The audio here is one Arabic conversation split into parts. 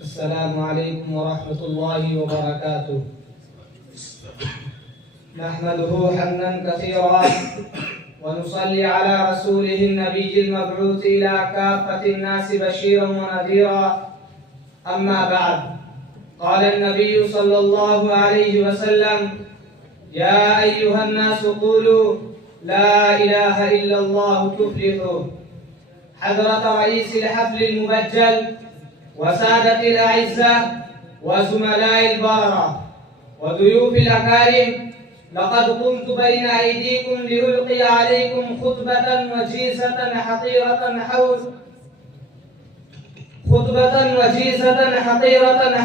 السلام عليكم ورحمة الله وبركاته. نحمده حمدا كثيرا ونصلي على رسوله النبي المبعوث إلى كافة الناس بشيرا ونذيرا. أما بعد، قال النبي صلى الله عليه وسلم: يا أيها الناس قولوا لا إله إلا الله تفلحوا. حضرة رئيس الحفل المبجل وسادة الأعزة وزملاء البررة وضيوف الأكارم، لقد قمت بين أيديكم لألقي عليكم خطبة وجيزة حقيرة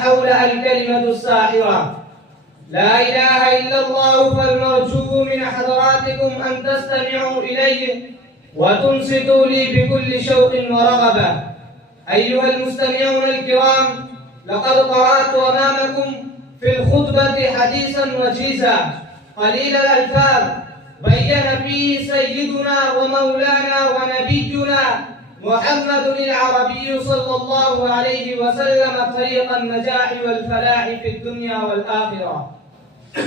حول الكلمة الساحرة لا إله إلا الله. فالمرجو من حضراتكم أن تستمعوا إلي وتنصتوا لي بكل شوق ورغبة. أيها المستمعون الكرام، لقد قرأت أمامكم في الخطبة حديثا وجيزا قليل الألفاظ بين فيه سيدنا ومولانا ونبينا محمد العربي صلى الله عليه وسلم طريق النجاح والفلاح في الدنيا والآخرة.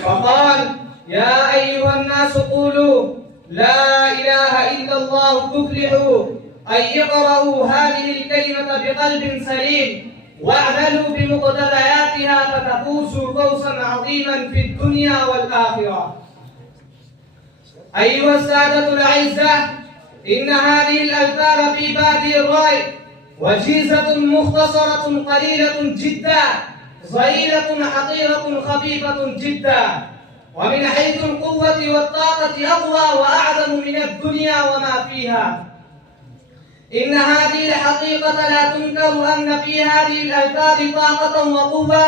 فقال: يا أيها الناس قولوا لا إله إلا الله تفلحوا، أي اقرأوا هذه الكلمة بقلب سليم واعملوا بمقتضياتها فتفوزوا فوزا عظيما في الدنيا والآخرة. أيها السادة الأعزة، إن هذه الألفاظ في بادئ الرأي وجيزة مختصرة قليلة جدا، ضئيلة حقيرة خفيفة جدا، ومن حيث القوة والطاقة أقوى وأعظم من الدنيا وما فيها. إن هذه الحقيقة لا تنكر أن في هذه الألفاظ طاقة وقوة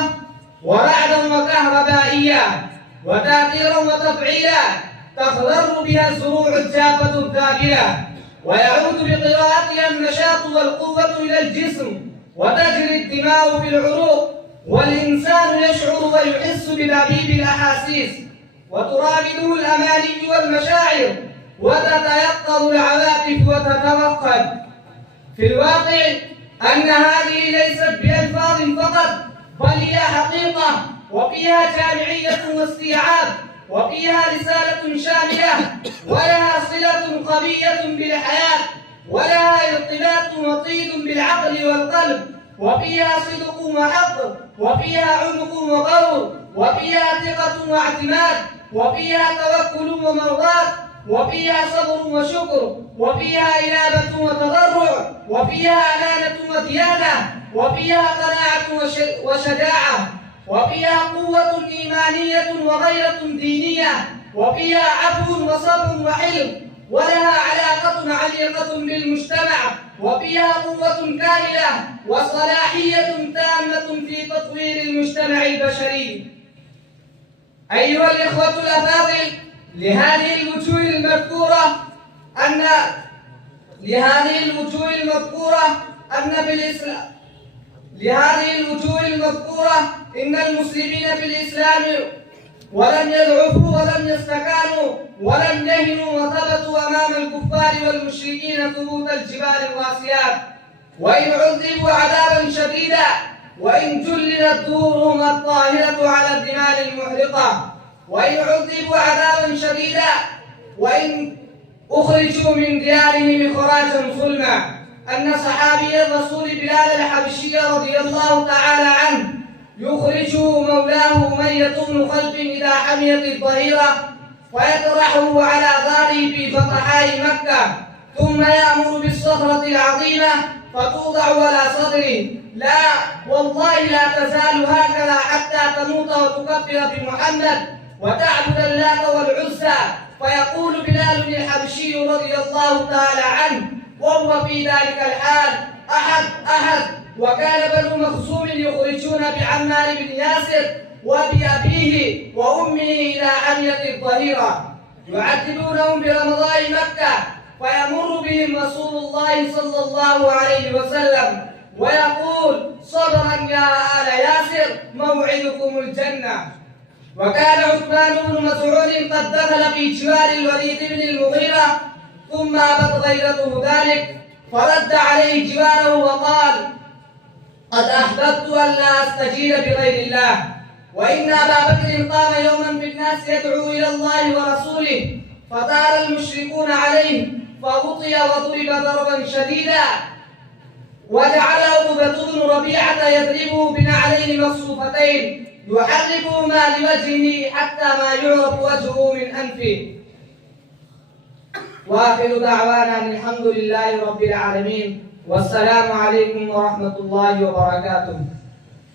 ورعدا وكهربائية وتأثيرا وتفعيلا تخضر بها الزروع الجافة الذابلة، ويعود بقراءتها النشاط والقوة إلى الجسم، وتجري الدماء في العروق، والإنسان يشعر ويحس بلبيب الأحاسيس، وتراوده الأماني والمشاعر، وتتيقظ العواطف وتتوقد. في الواقع أن هذه ليست بألفاظ فقط، بل هي حقيقة، وفيها جامعية واستيعاب، وفيها رسالة شاملة، ولها صلة قوية بالحياة، ولها ارتباط وطيد بالعقل والقلب، وفيها صدق وحق، وفيها عمق وغرور، وفيها ثقة واعتماد، وفيها توكل ومرضات، وفيها صبر وشكر، وفيها إنابة وتضرع، وفيها أمانة وديانة، وفيها قناعة وشجاعة، وفيها قوة إيمانية وغيرة دينية، وفيها عفو وصبر وحلم، ولها علاقة عميقة بالمجتمع، وفيها قوة كاملة وصلاحية تامة في تطوير المجتمع البشري. أيها الإخوة الأفاضل، لهذه الوجوه المذكورة إن المسلمين في الإسلام ولم يضعفوا ولم يستكانوا ولم يهنوا، وثبتوا أمام الكفار والمشركين ثبوت الجبال الراسيات، وإن عذبوا عذابا شديدا، وإن جللت دورهم الطاهرة على الرمال المحرقة، وإن عذبوا عذابا شديدا، وإن أخرجوا من ديارهم إخراجا ظلما. أن صحابي الرسول بلال الحبشي رضي الله تعالى عنه يخرج مولاه أمية بن خلف إلى حمية الظهيرة ويطرحه على ظهره في بطحاء مكة، ثم يأمر بالصخرة العظيمة فتوضع على صدره: لا والله لا تزال هكذا حتى تموت وتكفر بمحمد وتعبد اللات والعزى. فيقول بلال الحبشي رضي الله تعالى عنه وهو في ذلك الحال: أحد أحد. وكان بنو مخزوم يخرجون بعمار بن ياسر وبأبيه وأمه إلى حمية الظهيرة يعذبونهم برمضاء مكة، فيمر بهم رسول الله صلى الله عليه وسلم ويقول: صبرا يا آل ياسر موعدكم الجنة. وكان عثمان بن مسعود قد دخل في جوار الوليد بن المغيرة، ثم أبت غيرته ذلك فرد عليه جواره وقال: قد أحببت أن لا أستجير بغير الله. وإن أبا بكر قام يوما في الناس يدعو إلى الله ورسوله، فطال المشركون عليه فغطي وضرب ضربا شديدا، وجعل عتبة بن ربيعة يضربه بنعلين مصفوفتين يحركهما لوجهه حتى ما يعرف وجهه من أنفه. وآخر دعوانا الحمد لله رب العالمين، والسلام عليكم ورحمة الله وبركاته.